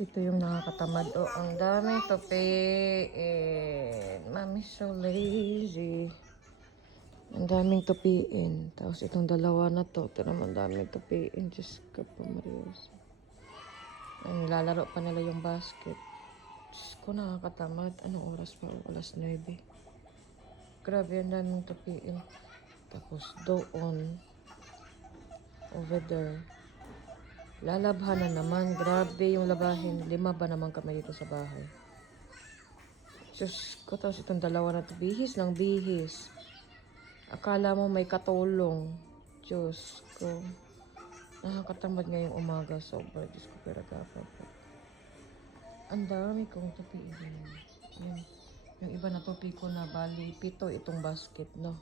Ito yung nakakatamad. Oh, ang daming tupiin. Mommy's so lazy. Ang daming tupiin. Tapos itong dalawa na to. Ito naman daming tupiin. Diyos ko po, Marios. Ang lalaro pa nila yung basket. Diyos ko, nakakatamad. Anong oras pa? Oh, alas 9. Grabe, ang daming tupiin. Tapos doon. Over there. Lalabhan na naman. Grabe yung labahin. 5 ba naman kami dito sa bahay. Diyos ko, tapos itong dalawa na to. Bihis ng bihis. Akala mo may katulong. Diyos ko. Nakakatamad ngayong umaga. Sobra. Diyos ko, pero kapag. Ang dami kong tupiin. Yung iba na tupi ko na bali. 7 itong basket, no?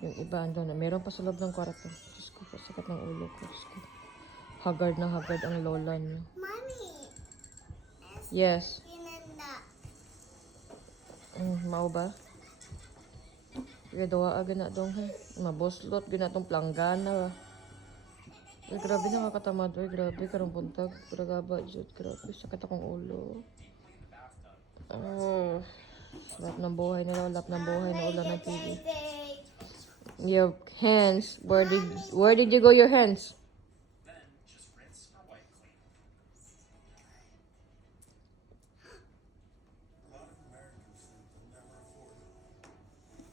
Yung iba ando na. Meron pa sa loob ng kwarto. Diyos ko, pasakit ng ulo ko. Diyos ko. Haggard na haggard ang lola niyo. Mommy. Yes. Pinanda. Mao ba? Kaya dawa agad na dong ha. Maboslot, ginatong planggana ba. Ay, grabe nakakatamad. Ay, grabe, karong buntag. Grabe, Diyos, grabe. Sakit akong ulo. Oh. Lap ng buhay nila, lap ng buhay na ulan ng TV. Your hands. Where did you go your hands?